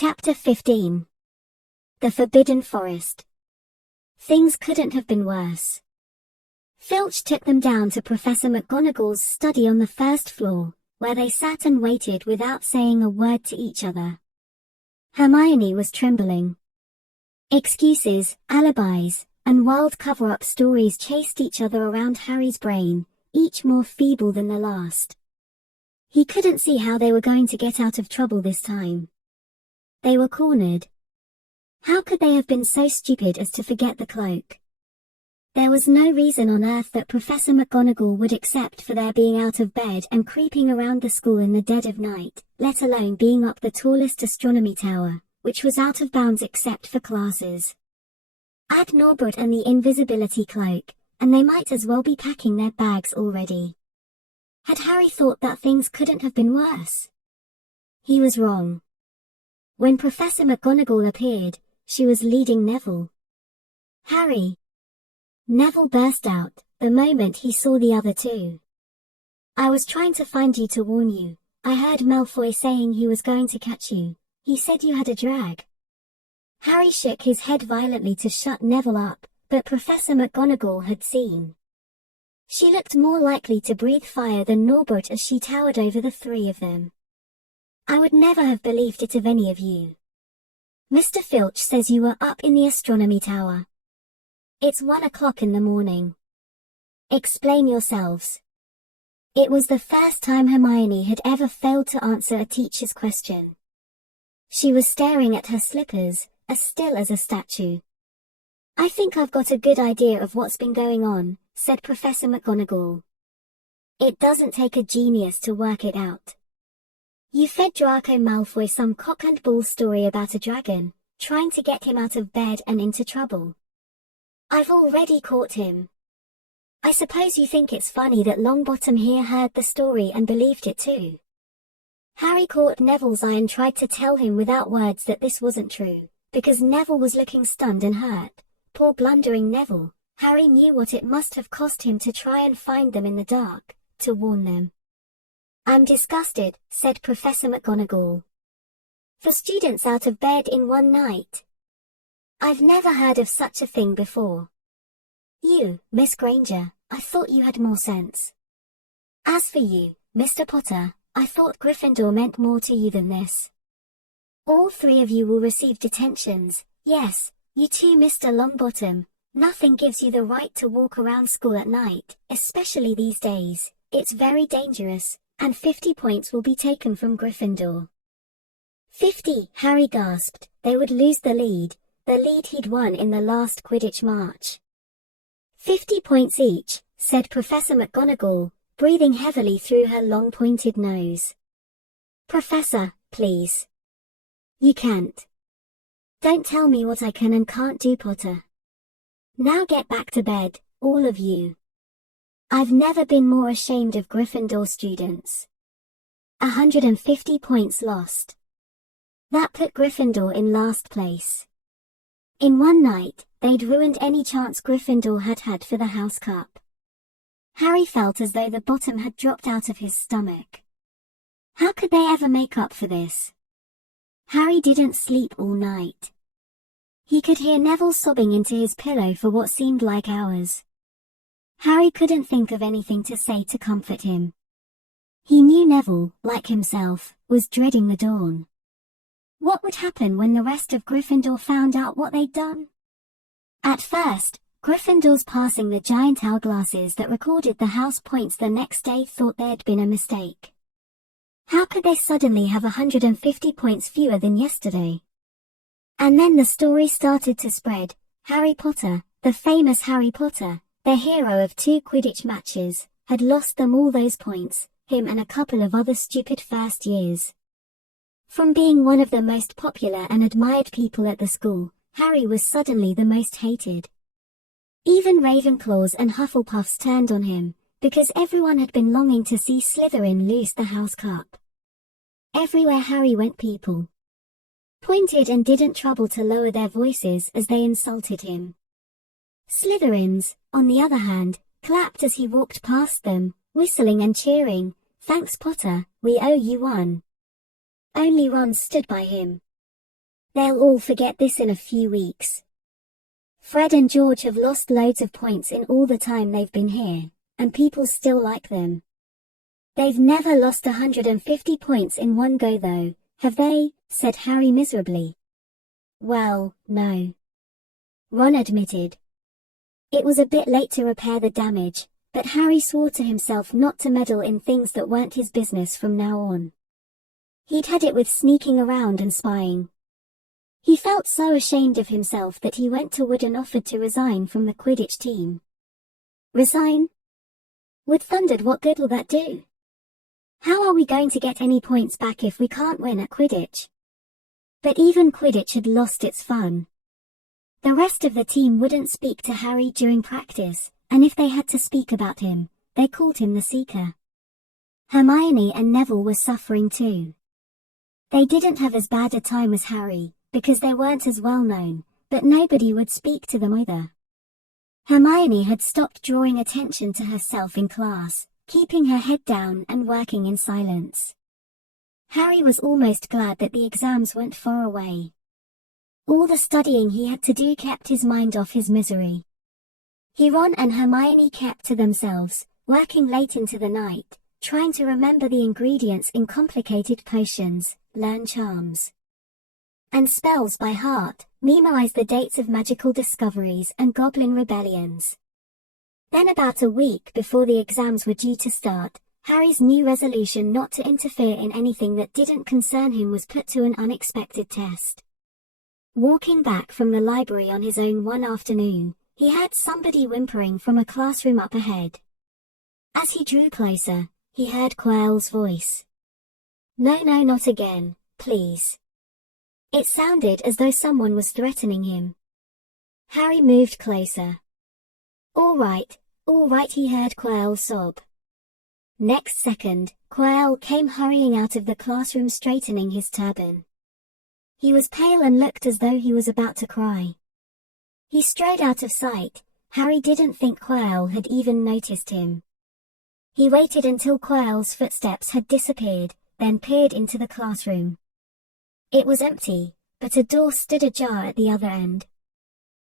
Chapter 15. The Forbidden Forest. Things couldn't have been worse. Filch took them down to Professor McGonagall's study on the first floor, where they sat and waited without saying a word to each other. Hermione was trembling. Excuses, alibis, and wild cover-up stories chased each other around Harry's brain, each more feeble than the last. He couldn't see how they were going to get out of trouble this time. They were cornered. How could they have been so stupid as to forget the cloak? There was no reason on earth that Professor McGonagall would accept for their being out of bed and creeping around the school in the dead of night, let alone being up the tallest astronomy tower, which was out of bounds except for classes. Add Norbert and the invisibility cloak, and they might as well be packing their bags already. Had Harry thought that things couldn't have been worse? He was wrong. When Professor McGonagall appeared, she was leading Neville. "Harry!" Neville burst out, the moment he saw the other two. "I was trying to find you to warn you. I heard Malfoy saying he was going to catch you. He said you had a drag." Harry shook his head violently to shut Neville up, but Professor McGonagall had seen. She looked more likely to breathe fire than Norbert as she towered over the three of them. "I would never have believed it of any of you. Mr. Filch says you were up in the astronomy tower. It's 1 o'clock in the morning. Explain yourselves." It was the first time Hermione had ever failed to answer a teacher's question. She was staring at her slippers, as still as a statue. "I think I've got a good idea of what's been going on," said Professor McGonagall. "It doesn't take a genius to work it out. You fed Draco Malfoy some cock-and-bull story about a dragon, trying to get him out of bed and into trouble. I've already caught him. I suppose you think it's funny that Longbottom here heard the story and believed it too." Harry caught Neville's eye and tried to tell him without words that this wasn't true, because Neville was looking stunned and hurt. Poor blundering Neville. Harry knew what it must have cost him to try and find them in the dark, to warn them. "I'm disgusted," said Professor McGonagall. "For students out of bed in one night. I've never heard of such a thing before. You, Miss Granger, I thought you had more sense. As for you, Mr. Potter, I thought Gryffindor meant more to you than this. All three of you will receive detentions. Yes, you too, Mr. Longbottom. Nothing gives you the right to walk around school at night, especially these days. It's very dangerous, and 50 points will be taken from Gryffindor." 50, Harry gasped. They would lose the lead he'd won in the last Quidditch match. 50 points each, said Professor McGonagall, breathing heavily through her long pointed nose. "Professor, please. You can't. Don't tell me what I can and can't do, Potter. Now get back to bed, all of you. I've never been more ashamed of Gryffindor students." 150 points lost. That put Gryffindor in last place. In one night, they'd ruined any chance Gryffindor had had for the House Cup. Harry felt as though the bottom had dropped out of his stomach. How could they ever make up for this? Harry didn't sleep all night. He could hear Neville sobbing into his pillow for what seemed like hours. Harry couldn't think of anything to say to comfort him. He knew Neville, like himself, was dreading the dawn. What would happen when the rest of Gryffindor found out what they'd done? At first, Gryffindors passing the giant hourglasses that recorded the house points the next day thought there'd been a mistake. How could they suddenly have 150 points fewer than yesterday? And then the story started to spread. Harry Potter, the famous Harry Potter, the hero of 2 Quidditch matches, had lost them all those points, him and a couple of other stupid first years. From being one of the most popular and admired people at the school, Harry was suddenly the most hated. Even Ravenclaws and Hufflepuffs turned on him, because everyone had been longing to see Slytherin lose the House Cup. Everywhere Harry went, people pointed and didn't trouble to lower their voices as they insulted him. Slytherins, on the other hand, clapped as he walked past them, whistling and cheering. "Thanks, Potter, we owe you one." Only Ron stood by him. They'll all forget this in a few weeks. Fred and George have lost loads of points in all the time they've been here, and people still like them. They've never lost 150 points in one go though, have they? Said Harry miserably. Well, no. Ron admitted. It was a bit late to repair the damage, but Harry swore to himself not to meddle in things that weren't his business from now on. He'd had it with sneaking around and spying. He felt so ashamed of himself that he went to Wood and offered to resign from the Quidditch team. Resign? Wood thundered, what good will that do? How are we going to get any points back if we can't win at Quidditch? But even Quidditch had lost its fun. The rest of the team wouldn't speak to Harry during practice, and if they had to speak about him, they called him the Seeker. Hermione and Neville were suffering too. They didn't have as bad a time as Harry, because they weren't as well known, but nobody would speak to them either. Hermione had stopped drawing attention to herself in class, keeping her head down and working in silence. Harry was almost glad that the exams weren't far away. All the studying he had to do kept his mind off his misery. Ron and Hermione kept to themselves, working late into the night, trying to remember the ingredients in complicated potions, learn charms and spells by heart, memorize the dates of magical discoveries and goblin rebellions. Then about a week before the exams were due to start, Harry's new resolution not to interfere in anything that didn't concern him was put to an unexpected test. Walking back from the library on his own one afternoon, he heard somebody whimpering from a classroom up ahead. As he drew closer, he heard Quirrell's voice. No, not again, please. It sounded as though someone was threatening him. Harry moved closer. All right, he heard Quirrell sob. Next second, Quirrell came hurrying out of the classroom straightening his turban. He was pale and looked as though he was about to cry. He strode out of sight. Harry didn't think Quirrell had even noticed him. He waited until Quirrell's footsteps had disappeared, then peered into the classroom. It was empty, but a door stood ajar at the other end.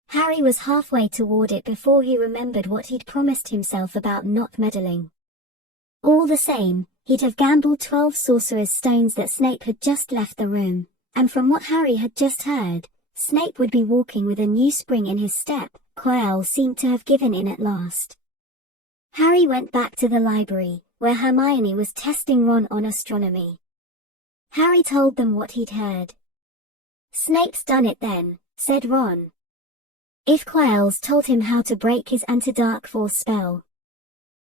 Harry was halfway toward it before he remembered what he'd promised himself about not meddling. All the same, he'd have gambled 12 sorcerer's stones that Snape had just left the room, and from what Harry had just heard, Snape would be walking with a new spring in his step. Quirrell seemed to have given in at last. Harry went back to the library, where Hermione was testing Ron on astronomy. Harry told them what he'd heard. Snape's done it then, said Ron. If Quirrell's told him how to break his anti-dark force spell.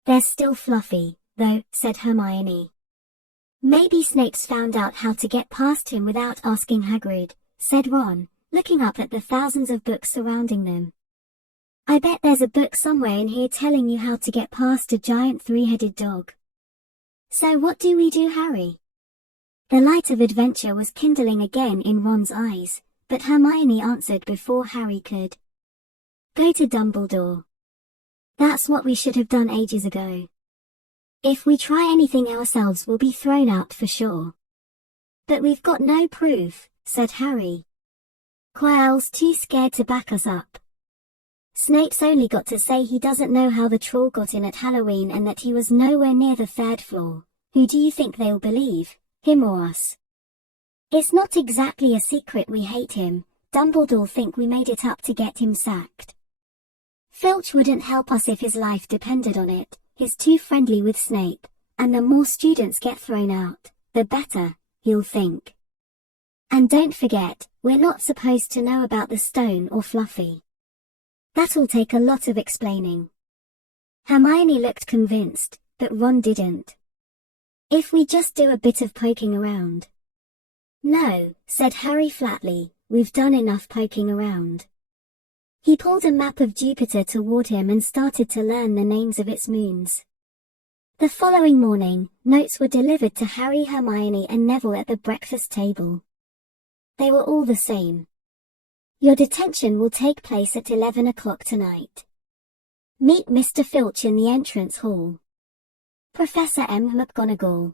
They're still fluffy, though, said Hermione. Maybe Snape's found out how to get past him without asking Hagrid, said Ron, looking up at the thousands of books surrounding them. I bet there's a book somewhere in here telling you how to get past a giant three-headed dog. So what do we do, Harry? The light of adventure was kindling again in Ron's eyes, but Hermione answered before Harry could. Go to Dumbledore. That's what we should have done ages ago. If we try anything ourselves, we'll be thrown out for sure. But we've got no proof, said Harry. Quirrell's too scared to back us up. Snape's only got to say he doesn't know how the troll got in at Halloween and that he was nowhere near the 3rd floor. Who do you think they'll believe, him or us? It's not exactly a secret we hate him. Dumbledore think we made it up to get him sacked. Filch wouldn't help us if his life depended on it. He's too friendly with Snape, and the more students get thrown out, the better, he'll think. And don't forget, we're not supposed to know about the stone or Fluffy. That'll take a lot of explaining. Hermione looked convinced, but Ron didn't. If we just do a bit of poking around. No, said Harry flatly, we've done enough poking around. He pulled a map of Jupiter toward him and started to learn the names of its moons. The following morning, notes were delivered to Harry, Hermione and Neville at the breakfast table. They were all the same. Your detention will take place at 11 o'clock tonight. Meet Mr. Filch in the entrance hall. Professor M. McGonagall.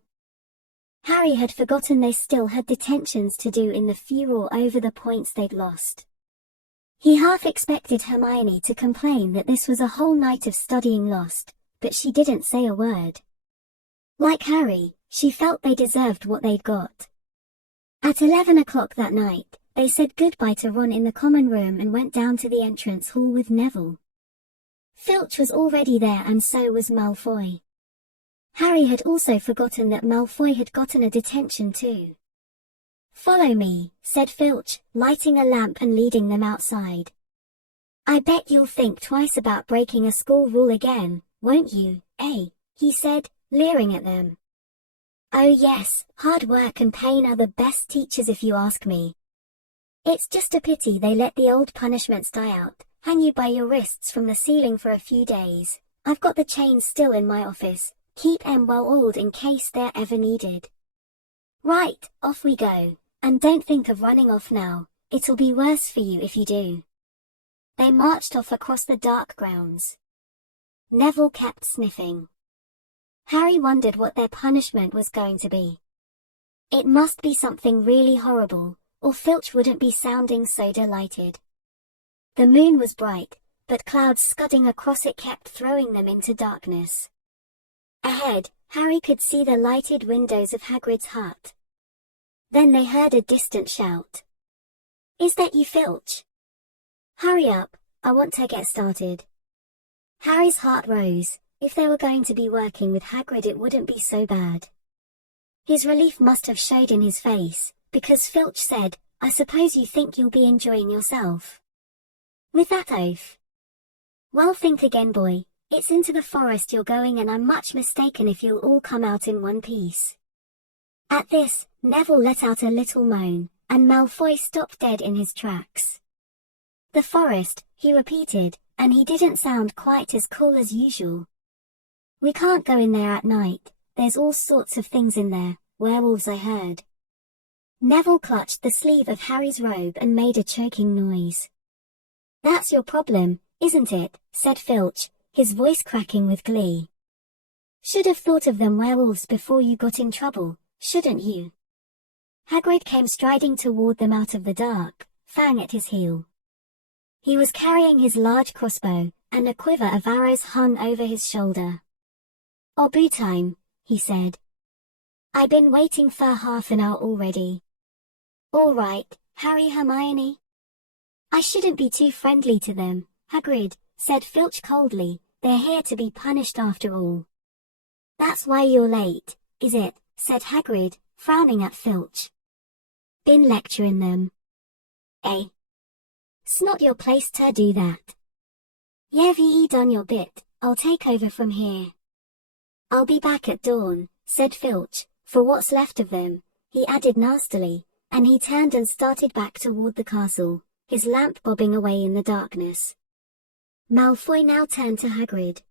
Harry had forgotten they still had detentions to do in the furor over the points they'd lost. He half expected Hermione to complain that this was a whole night of studying lost, but she didn't say a word. Like Harry, she felt they deserved what they'd got. At 11 o'clock that night, they said goodbye to Ron in the common room and went down to the entrance hall with Neville. Filch was already there and so was Malfoy. Harry had also forgotten that Malfoy had gotten a detention too. "Follow me," said Filch, lighting a lamp and leading them outside. "I bet you'll think twice about breaking a school rule again, won't you, eh?" he said, leering at them. "Oh yes, hard work and pain are the best teachers if you ask me. It's just a pity they let the old punishments die out, hang you by your wrists from the ceiling for a few days. I've got the chains still in my office, keep 'em well oiled in case they're ever needed. Right, off we go, and don't think of running off now, it'll be worse for you if you do." They marched off across the dark grounds. Neville kept sniffing. Harry wondered what their punishment was going to be. It must be something really horrible, or Filch wouldn't be sounding so delighted. The moon was bright, but clouds scudding across it kept throwing them into darkness. Ahead, Harry could see the lighted windows of Hagrid's hut. Then they heard a distant shout. "Is that you, Filch? Hurry up, I want to get started." Harry's heart rose. If they were going to be working with Hagrid, it wouldn't be so bad. His relief must have showed in his face, because Filch said, "I suppose you think you'll be enjoying yourself with that oath? Well, think again, boy. It's into the forest you're going and I'm much mistaken if you'll all come out in one piece." At this, Neville let out a little moan, and Malfoy stopped dead in his tracks. "The forest," he repeated, and he didn't sound quite as cool as usual. "We can't go in there at night, there's all sorts of things in there, werewolves I heard." Neville clutched the sleeve of Harry's robe and made a choking noise. "That's your problem, isn't it?" said Filch, his voice cracking with glee. "Should have thought of them werewolves before you got in trouble, shouldn't you?" Hagrid came striding toward them out of the dark, Fang at his heel. He was carrying his large crossbow, and a quiver of arrows hung over his shoulder. "Oboo time," he said. "I been waiting for half an hour already." "All right, Harry, Hermione." "I shouldn't be too friendly to them, Hagrid," said Filch coldly. "They're here to be punished after all." "That's why you're late, is it?" said Hagrid, frowning at Filch. "Been lecturing them, eh? 'S not your place to do that. You've done your bit, I'll take over from here." "I'll be back at dawn," said Filch, "for what's left of them," he added nastily, and he turned and started back toward the castle, his lamp bobbing away in the darkness. Malfoy now turned to Hagrid.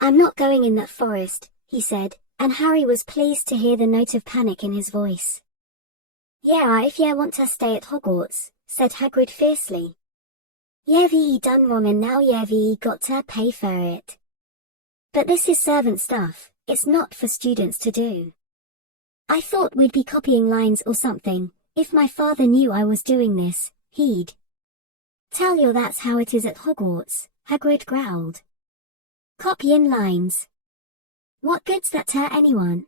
"I'm not going in that forest," he said, and Harry was pleased to hear the note of panic in his voice. "Yeah, if ye want to stay at Hogwarts," said Hagrid fiercely. "Ye've done wrong and now ye've got to pay for it. But this is servant stuff, it's not for students to do. I thought we'd be copying lines or something. If my father knew I was doing this, he'd tell you that's how it is at Hogwarts," Hagrid growled. "Copyin' lines. What good's that to anyone?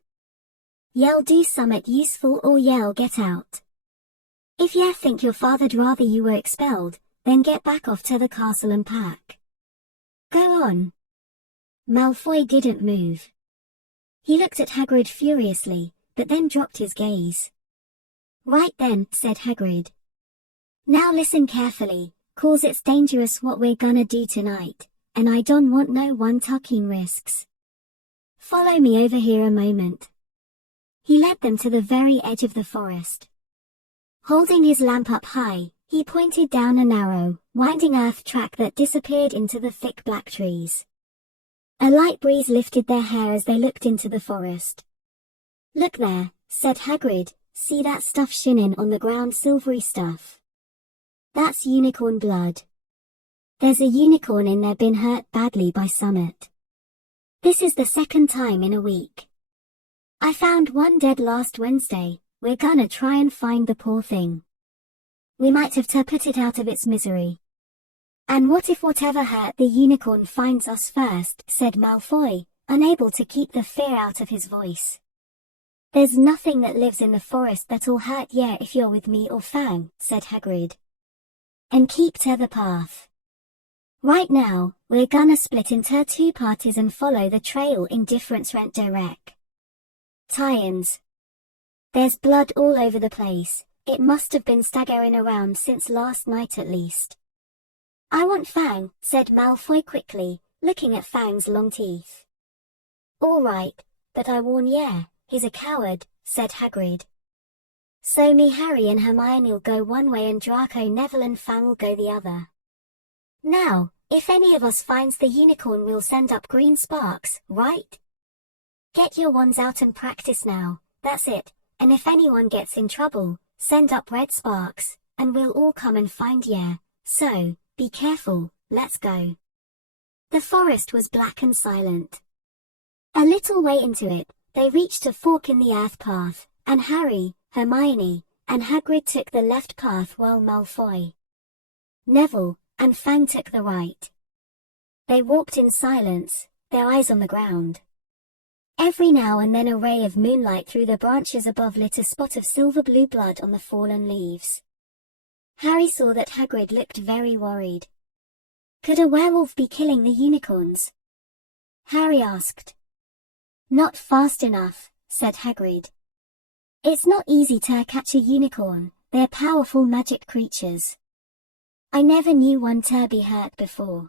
Ye'll do summat useful or ye'll get out. If ye think your father'd rather you were expelled, then get back off to the castle and pack. Go on." Malfoy didn't move. He looked at Hagrid furiously, but then dropped his gaze. "Right then," said Hagrid. "Now listen carefully, 'cause it's dangerous what we're gonna do tonight, and I don't want no one taking risks. Follow me over here a moment." He led them to the very edge of the forest. Holding his lamp up high, he pointed down a narrow, winding earth track that disappeared into the thick black trees. A light breeze lifted their hair as they looked into the forest. "Look there," said Hagrid, "see that stuff shinin' on the ground, silvery stuff? That's unicorn blood. There's a unicorn in there been hurt badly by summat. This is the second time in a week. I found one dead last Wednesday. We're gonna try and find the poor thing. We might have to put it out of its misery. And what if whatever hurt the unicorn finds us first, said Malfoy, unable to keep the fear out of his voice. There's nothing that lives in the forest that'll hurt ya if you're with me or Fang, said Hagrid. And keep to the path. Right now, we're gonna split into 2 parties and follow the trail in different direct. Tie-ins. There's blood all over the place. It must have been staggering around since last night at least. I want Fang, said Malfoy quickly, looking at Fang's long teeth. All right, but I warn ya, he's a coward, said Hagrid. So me, Harry and Hermione'll go one way and Draco, Neville and Fang will go the other. Now, if any of us finds the unicorn, we'll send up green sparks, right? Get your wands out and practice now, that's it, and if anyone gets in trouble, send up red sparks, and we'll all come and find ya, so, be careful, let's go. The forest was black and silent. A little way into it, they reached a fork in the earth path, and Harry, Hermione, and Hagrid took the left path while Malfoy, Neville, and Fang took the right. They walked in silence, their eyes on the ground. Every now and then a ray of moonlight through the branches above lit a spot of silver-blue blood on the fallen leaves. Harry saw that Hagrid looked very worried. Could a werewolf be killing the unicorns? Harry asked. Not fast enough, said Hagrid. It's not easy to catch a unicorn, they're powerful magic creatures. I never knew one to be hurt before.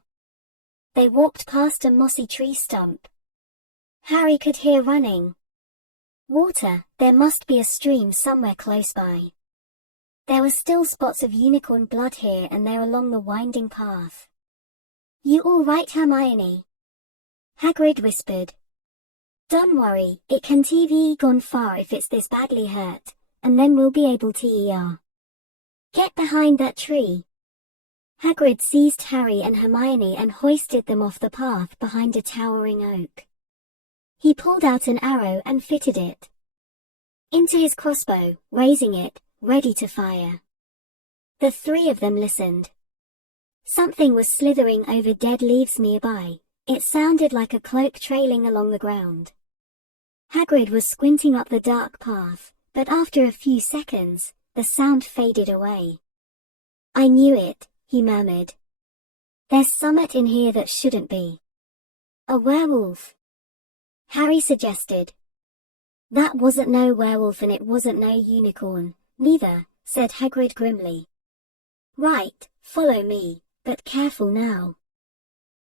They walked past a mossy tree stump. Harry could hear running water. There must be a stream somewhere close by. There were still spots of unicorn blood here and there along the winding path. You all right, Hermione? Hagrid whispered. Don't worry, it can TV gone far if it's this badly hurt, and then we'll be able to get behind that tree. Hagrid seized Harry and Hermione and hoisted them off the path behind a towering oak. He pulled out an arrow and fitted it into his crossbow, raising it, ready to fire. The 3 of them listened. Something was slithering over dead leaves nearby. It sounded like a cloak trailing along the ground. Hagrid was squinting up the dark path, but after a few seconds, the sound faded away. I knew it, he murmured. There's something in here that shouldn't be. A werewolf, Harry suggested. That wasn't no werewolf and it wasn't no unicorn, neither, said Hagrid grimly. Right, follow me, but careful now.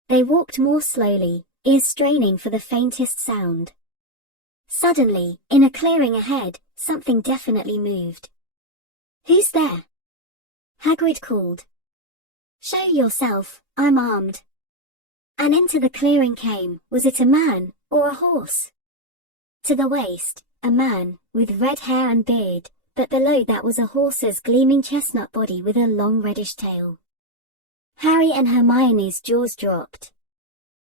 They walked more slowly, ears straining for the faintest sound. Suddenly, in a clearing ahead, something definitely moved. Who's there? Hagrid called. Show yourself, I'm armed. And into the clearing came, was it a man, or a horse? To the waist, a man, with red hair and beard, but below that was a horse's gleaming chestnut body with a long reddish tail. Harry and Hermione's jaws dropped.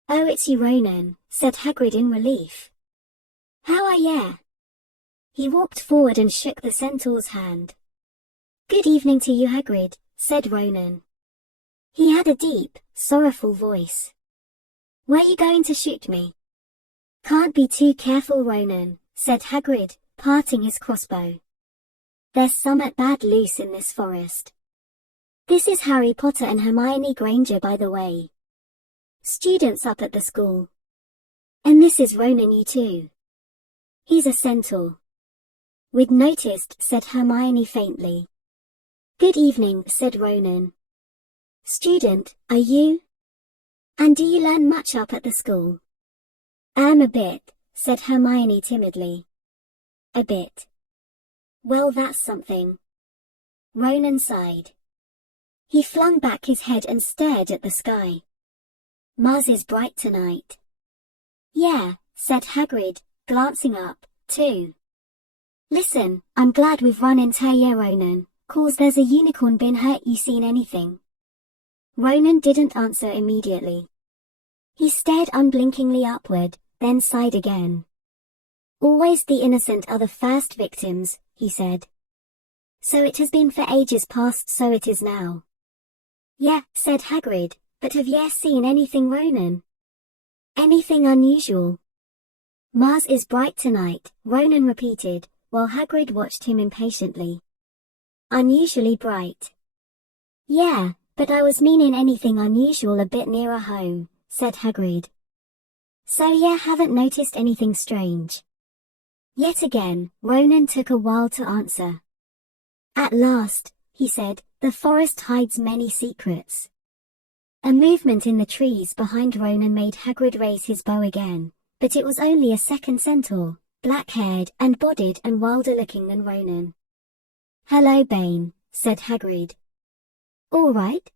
Oh, it's you, Ronan, said Hagrid in relief. How are ya? He walked forward and shook the centaur's hand. Good evening to you, Hagrid, said Ronan. He had a deep, sorrowful voice. Were you going to shoot me? Can't be too careful, Ronan, said Hagrid, parting his crossbow. There's somewhat bad loose in this forest. This is Harry Potter and Hermione Granger, by the way. Students up at the school. And this is Ronan, you too. He's a centaur. We'd noticed, said Hermione faintly. Good evening, said Ronan. Student, are you? And do you learn much up at the school? A bit, said Hermione timidly. A bit. Well, that's something. Ronan sighed. He flung back his head and stared at the sky. Mars is bright tonight. Yeah, said Hagrid, glancing up, too. Listen, I'm glad we've run into ya, Ronan, 'cause there's a unicorn been hurt. You seen anything? Ronan didn't answer immediately. He stared unblinkingly upward, then sighed again. Always the innocent are the first victims, he said. So it has been for ages past, so it is now. Yeah, said Hagrid, but have ye seen anything, Ronan? Anything unusual? Mars is bright tonight, Ronan repeated, while Hagrid watched him impatiently. Unusually bright. Yeah, but I was meaning anything unusual a bit nearer home, said Hagrid. So ye haven't noticed anything strange? Yet again, Ronan took a while to answer. At last, he said, the forest hides many secrets. A movement in the trees behind Ronan made Hagrid raise his bow again, but it was only a second centaur, black-haired and bodied and wilder-looking than Ronan. Hello, Bane, said Hagrid. All right?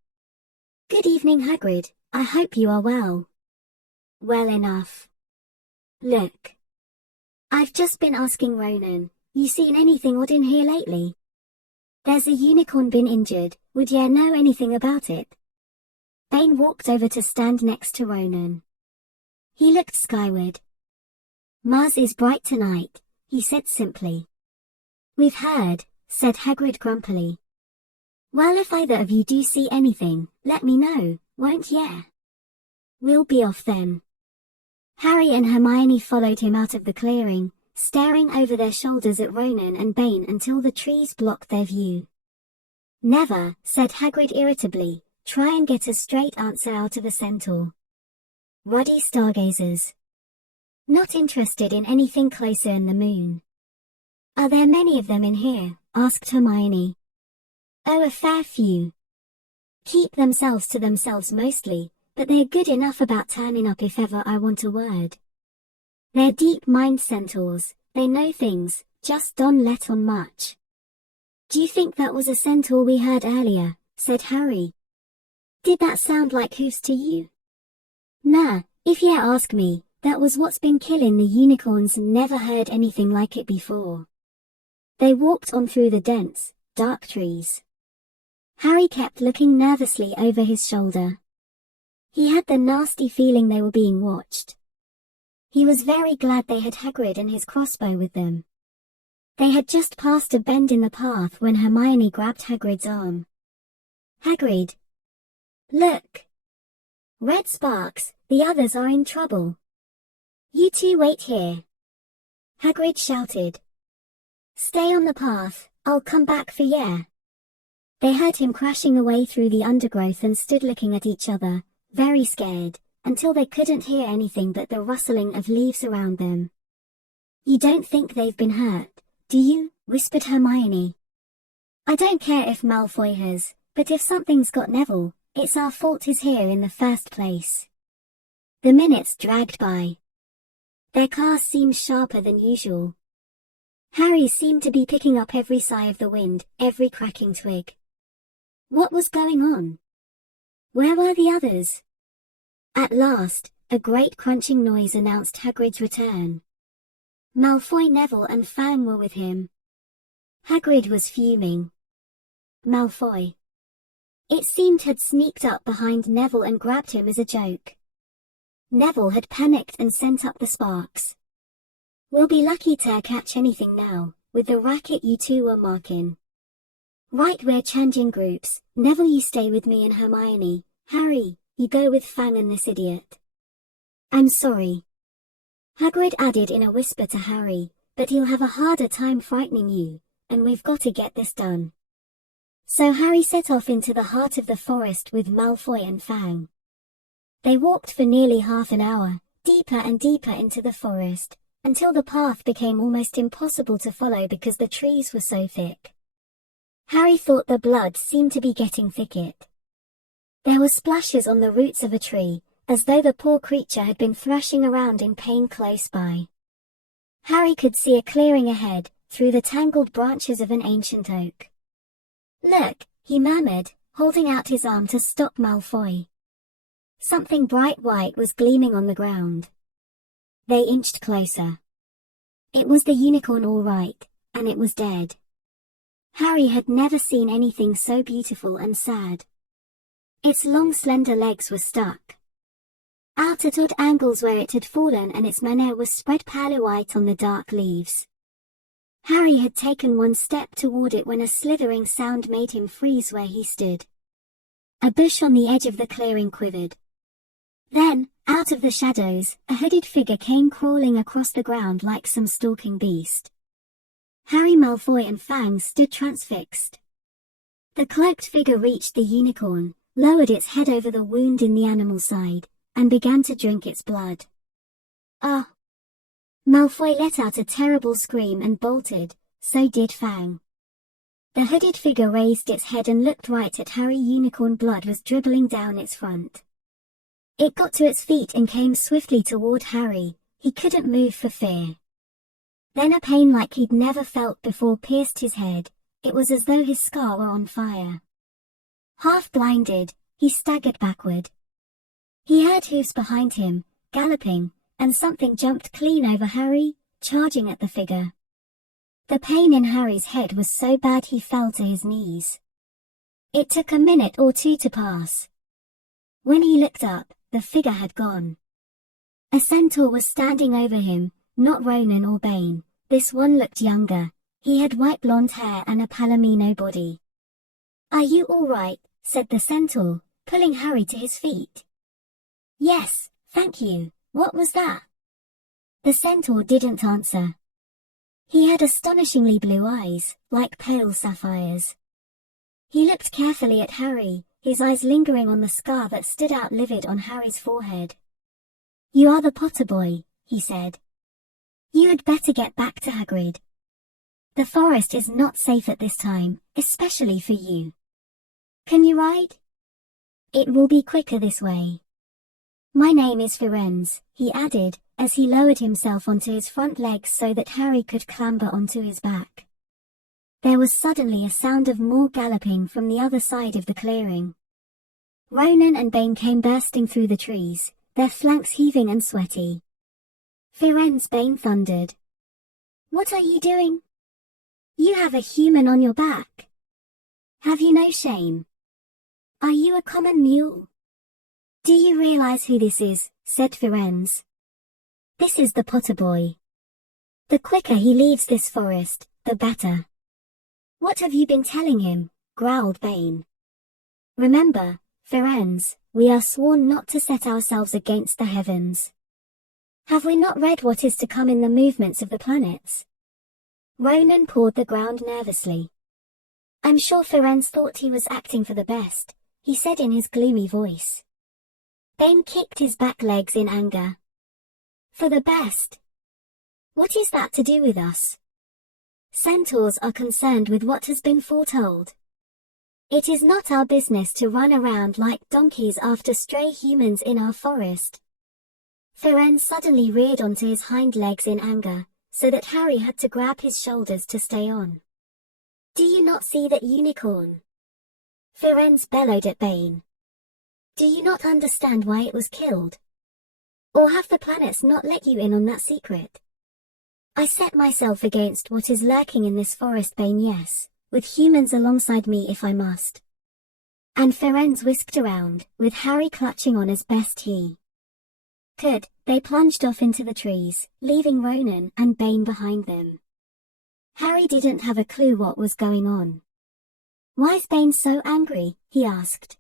Good evening, Hagrid, I hope you are well. Well enough. Look. I've just been asking Ronan, you seen anything odd in here lately? There's a unicorn been injured, would ye know anything about it? Bane walked over to stand next to Ronan. He looked skyward. Mars is bright tonight, he said simply. We've heard, said Hagrid grumpily. Well, if either of you do see anything, let me know, won't ye? We'll be off then. Harry and Hermione followed him out of the clearing, staring over their shoulders at Ronan and Bane until the trees blocked their view. Never, said Hagrid irritably, try and get a straight answer out of a centaur. Ruddy stargazers. Not interested in anything closer than the moon. Are there many of them in here? Asked Hermione. Oh, a fair few. Keep themselves to themselves mostly, but they're good enough about turning up if ever I want a word. They're deep-mind centaurs, they know things, just don't let on much. Do you think that was a centaur we heard earlier? Said Harry. Did that sound like hoofs to you? Nah, if ye ask me, that was what's been killing the unicorns, never heard anything like it before. They walked on through the dense, dark trees. Harry kept looking nervously over his shoulder. He had the nasty feeling they were being watched. He was very glad they had Hagrid and his crossbow with them. They had just passed a bend in the path when Hermione grabbed Hagrid's arm. Hagrid! Look! Red sparks, the others are in trouble. You two wait here. Hagrid shouted. Stay on the path, I'll come back for ye. They heard him crashing away through the undergrowth and stood looking at each other, very scared, until they couldn't hear anything but the rustling of leaves around them. You don't think they've been hurt, do you? Whispered Hermione. I don't care if Malfoy has, but if something's got Neville, it's our fault he's here in the first place. The minutes dragged by. Their car seemed sharper than usual. Harry seemed to be picking up every sigh of the wind, every cracking twig. What was going on? Where were the others? At last, a great crunching noise announced Hagrid's return. Malfoy, Neville and Fang were with him. Hagrid was fuming. Malfoy. It seemed had sneaked up behind Neville and grabbed him as a joke. Neville had panicked and sent up the sparks. We'll be lucky to catch anything now, with the racket you two were marking. Right, we're changing groups. Neville, you stay with me and Hermione. Harry, you go with Fang and this idiot. I'm sorry. Hagrid added in a whisper to Harry, but he'll have a harder time frightening you, and we've got to get this done. So Harry set off into the heart of the forest with Malfoy and Fang. They walked for nearly half an hour, deeper and deeper into the forest, until the path became almost impossible to follow because the trees were so thick. Harry thought the blood seemed to be getting thicker. There were splashes on the roots of a tree, as though the poor creature had been thrashing around in pain close by. Harry could see a clearing ahead, through the tangled branches of an ancient oak. Look, he murmured, holding out his arm to stop Malfoy. Something bright white was gleaming on the ground. They inched closer. It was the unicorn all right, and it was dead. Harry had never seen anything so beautiful and sad. Its long slender legs were stuck. out at odd angles where it had fallen, and its manure was spread pale white on the dark leaves. Harry had taken one step toward it when a slithering sound made him freeze where he stood. A bush on the edge of the clearing quivered. Then, out of the shadows, a hooded figure came crawling across the ground like some stalking beast. Harry, Malfoy and Fang stood transfixed. The cloaked figure reached the unicorn, lowered its head over the wound in the animal's side, and began to drink its blood. Ah! Malfoy let out a terrible scream and bolted, so did Fang. The hooded figure raised its head and looked right at Harry. Unicorn blood was dribbling down its front. It got to its feet and came swiftly toward Harry. He couldn't move for fear. Then a pain like he'd never felt before pierced his head. It was as though his scar were on fire. Half blinded, he staggered backward. He heard hoofs behind him, galloping, and something jumped clean over Harry, charging at the figure. The pain in Harry's head was so bad he fell to his knees. It took a minute or two to pass. When he looked up, the figure had gone. A centaur was standing over him, not Ronan or Bane. This one looked younger. He had white blonde hair and a palomino body. "Are you all right?" said the centaur, pulling Harry to his feet. "Yes, thank you. What was that?" The centaur didn't answer. He had astonishingly blue eyes, like pale sapphires. He looked carefully at Harry, his eyes lingering on the scar that stood out livid on Harry's forehead. "You are the Potter boy," he said. "You had better get back to Hagrid. The forest is not safe at this time, especially for you. Can you ride? It will be quicker this way. My name is Firenze," he added, as he lowered himself onto his front legs so that Harry could clamber onto his back. There was suddenly a sound of more galloping from the other side of the clearing. Ronan and Bane came bursting through the trees, their flanks heaving and sweaty. "Firenze," Bane thundered. "What are you doing? You have a human on your back. Have you no shame? Are you a common mule?" "Do you realize who this is?" said Firenze. "This is the Potter boy. The quicker he leaves this forest, the better." "What have you been telling him?" growled Bane. "Remember, Firenze, we are sworn not to set ourselves against the heavens. Have we not read what is to come in the movements of the planets?" Ronan pawed the ground nervously. "I'm sure Firenze thought he was acting for the best," he said in his gloomy voice. Bane kicked his back legs in anger. "For the best? What is that to do with us? Centaurs are concerned with what has been foretold. It is not our business to run around like donkeys after stray humans in our forest." Firenze suddenly reared onto his hind legs in anger, so that Harry had to grab his shoulders to stay on. "Do you not see that unicorn?" Firenze bellowed at Bane. "Do you not understand why it was killed? Or have the planets not let you in on that secret? I set myself against what is lurking in this forest, Bane, yes, with humans alongside me if I must." And Firenze whisked around, with Harry clutching on as best he could. They plunged off into the trees, leaving Ronan and Bane behind them. Harry didn't have a clue what was going on. "Why's Bane so angry?" he asked.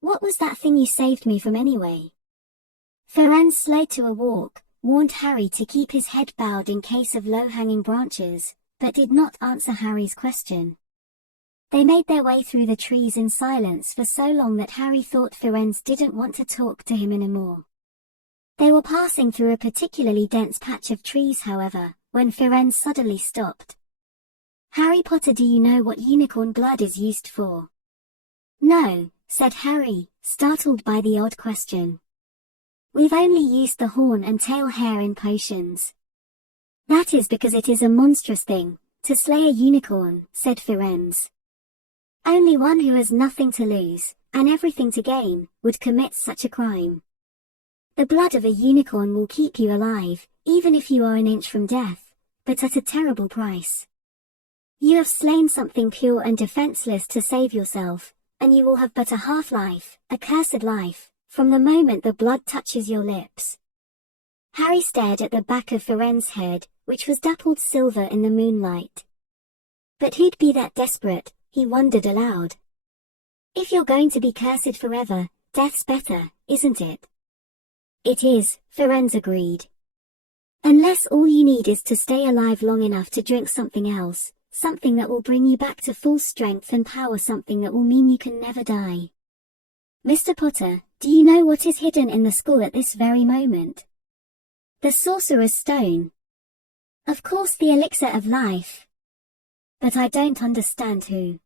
"What was that thing you saved me from anyway?" Firenze slowed to a walk, warned Harry to keep his head bowed in case of low-hanging branches, but did not answer Harry's question. They made their way through the trees in silence for so long that Harry thought Firenze didn't want to talk to him anymore. They were passing through a particularly dense patch of trees, however, when Firenze suddenly stopped. "Harry Potter, do you know what unicorn blood is used for?" "No," said Harry, startled by the odd question. "We've only used the horn and tail hair in potions." "That is because it is a monstrous thing to slay a unicorn," said Firenze. "Only one who has nothing to lose, and everything to gain, would commit such a crime. The blood of a unicorn will keep you alive, even if you are an inch from death, but at a terrible price. You have slain something pure and defenseless to save yourself, and you will have but a half-life, a cursed life, from the moment the blood touches your lips. Harry stared at the back of Firenze's head, which was dappled silver in the moonlight. But who'd be that desperate, he wondered aloud. If you're going to be cursed forever, death's better, isn't it? It is, Firenze agreed. Unless all you need is to stay alive long enough to drink something else, something that will bring you back to full strength and power, something that will mean you can never die. Mr. Potter, do you know what is hidden in the school at this very moment? The sorcerer's stone. Of course, the elixir of life. But I don't understand who.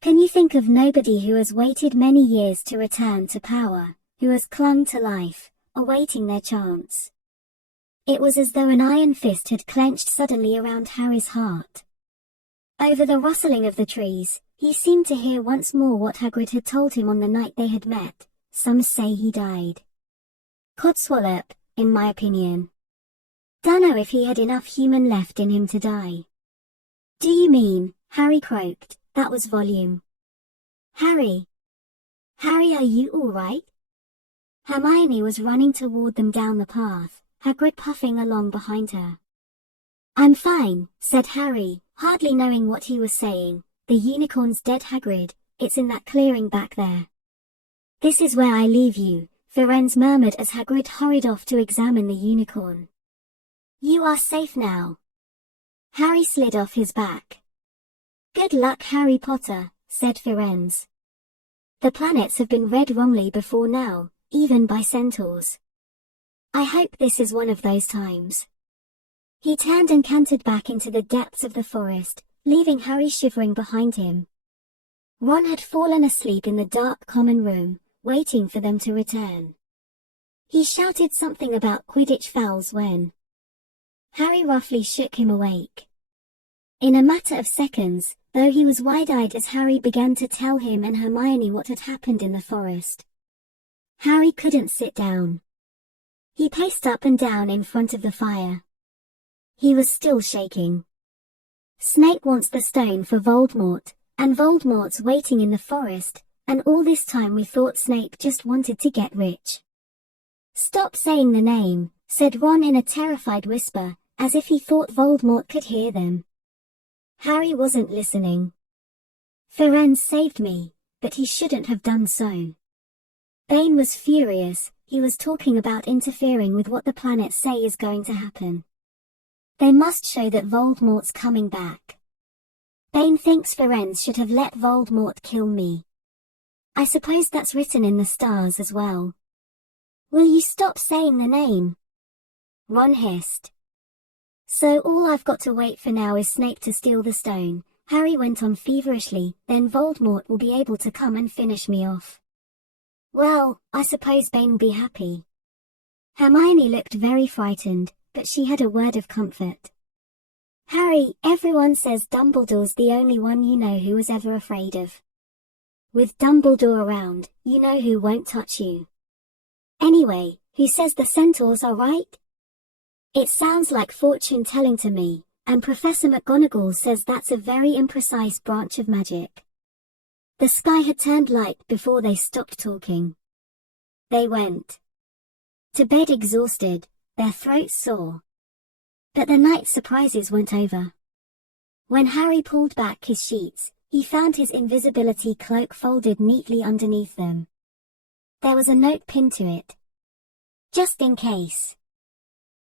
Can you think of nobody who has waited many years to return to power, who has clung to life, awaiting their chance? It was as though an iron fist had clenched suddenly around Harry's heart. Over the rustling of the trees, he seemed to hear once more what Hagrid had told him on the night they had met. Some say he died. Codswallop, in my opinion. Dunno if he had enough human left in him to die. Do you mean, Harry croaked, that was volume. Harry! Harry, are you all right? Hermione was running toward them down the path, Hagrid puffing along behind her. I'm fine, said Harry, hardly knowing what he was saying. The unicorn's dead, Hagrid, it's in that clearing back there. This is where I leave you, Firenze murmured as Hagrid hurried off to examine the unicorn. You are safe now. Harry slid off his back. Good luck, Harry Potter, said Firenze. The planets have been read wrongly before now, even by centaurs. I hope this is one of those times. He turned and cantered back into the depths of the forest, leaving Harry shivering behind him. Ron had fallen asleep in the dark common room, waiting for them to return. He shouted something about Quidditch fouls when Harry roughly shook him awake. In a matter of seconds, though, he was wide-eyed as Harry began to tell him and Hermione what had happened in the forest. Harry couldn't sit down. He paced up and down in front of the fire. He was still shaking. Snape wants the stone for Voldemort, and Voldemort's waiting in the forest, and all this time we thought Snape just wanted to get rich. Stop saying the name, said Ron in a terrified whisper, as if he thought Voldemort could hear them. Harry wasn't listening. Firenze saved me, but he shouldn't have done so. Bane was furious. He was talking about interfering with what the planets say is going to happen. They must show that Voldemort's coming back. Bane thinks Firenze should have let Voldemort kill me. I suppose that's written in the stars as well. Will you stop saying the name? Ron hissed. So all I've got to wait for now is Snape to steal the stone, Harry went on feverishly, then Voldemort will be able to come and finish me off. Well, I suppose Bane will be happy. Hermione looked very frightened, but she had a word of comfort. Harry, everyone says Dumbledore's the only one you know who was ever afraid of. With Dumbledore around, you know who won't touch you. Anyway, who says the centaurs are right? It sounds like fortune-telling to me, and Professor McGonagall says that's a very imprecise branch of magic. The sky had turned light before they stopped talking. They went to bed exhausted, their throats sore. But the night's surprises weren't over. When Harry pulled back his sheets, he found his invisibility cloak folded neatly underneath them. There was a note pinned to it. Just in case.